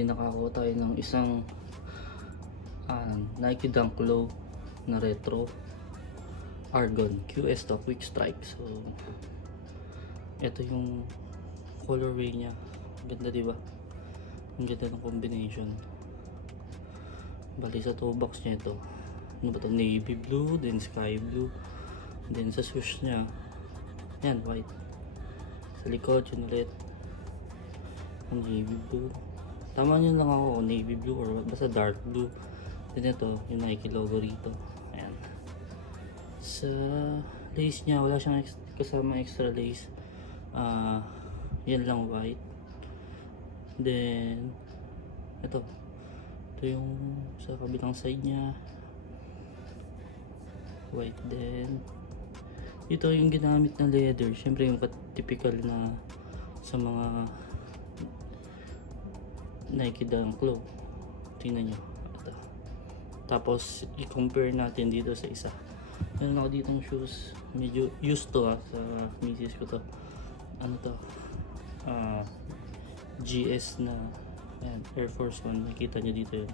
bali nakakuha tayo ng isang Nike Dunk Low na retro Argon QS to, Quick Strike. So ito yung colorway niya, ganda diba? Ang ganda ng combination. Bali sa toe box niya ito, ano ba to, navy blue, then sky blue, then sa swoosh niya yan white, sa likod yun ulit navy blue. Tama nyo lang ako navy blue or basta dark blue. Then ito yung Nike logo rito. Ayan. Sa lace nya wala siyang kasama extra lace. Yan lang white. Then ito yung sa kabilang side nya white. Then ito yung ginamit na leather, syempre yung typical na sa mga Nike Dunk Low. Tingnan nyo ito. Tapos i-compare natin dito sa isa. Meron ako ditong shoes, medyo used to sa misis ko to. Ano to, GS na ayan, Air Force 1. Nakita nyo dito yun,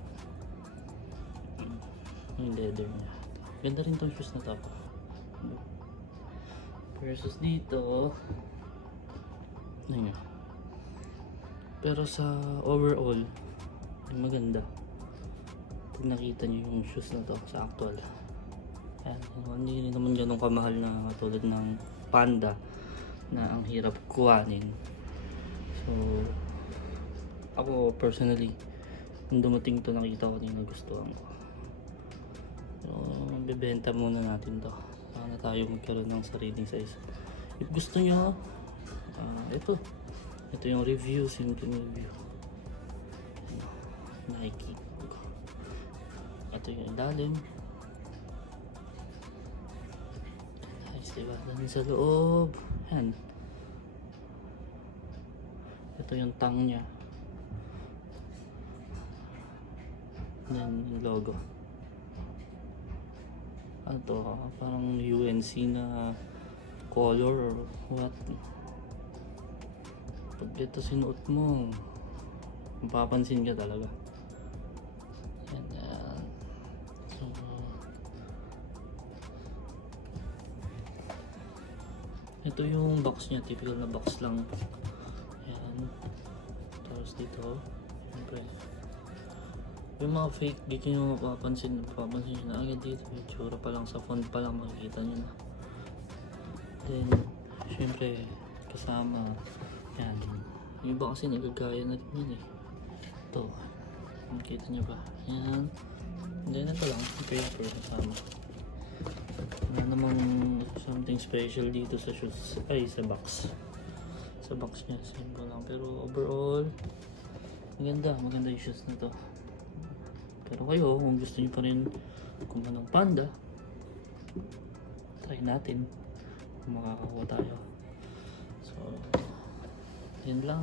yung leather nya. Ganda rin tong shoes na to. Versus dito ayan. Pero sa overall maganda pag nakita nyo yung shoes na to sa actual. Ayan, hindi naman ganun kamahal na katulad ng Panda na ang hirap kuhanin. So ako personally, nung dumating to nakita ko din na gustuhan ko. So bebenta muna natin to. Sana tayo magkaroon ng sariling size. If gusto nyo, ito yung review, simple review. Nike. Ito yung ilalim. Nice, diba? Dami sa loob. Yan. Ito yung tang nya. Yan yung logo. Ano to? Parang UNC na color or what? Pag ito sinuot mo, mapapansin ka talaga. And so ito yung box niya, typical na box lang. Ayan. Tapos dito, siyempre yung mga fake, dito nyo mapapansin nyo na agad dito. Yung tsura pa lang, sa font pa lang makikita nyo na. Then siyempre kasama yan, yung iba kasi nagagaya na rin yun eh. Ito, makikita nyo ba? Yan. Then ito lang, paper kasama. Wala namang something special dito sa shoes, ay sa box. Sa box nya, simple lang. Pero overall, maganda yung shoes na to. Pero kayo, kung gusto nyo pa rin kumuha ng Panda, try natin kung makakakuha tayo. So yun lang.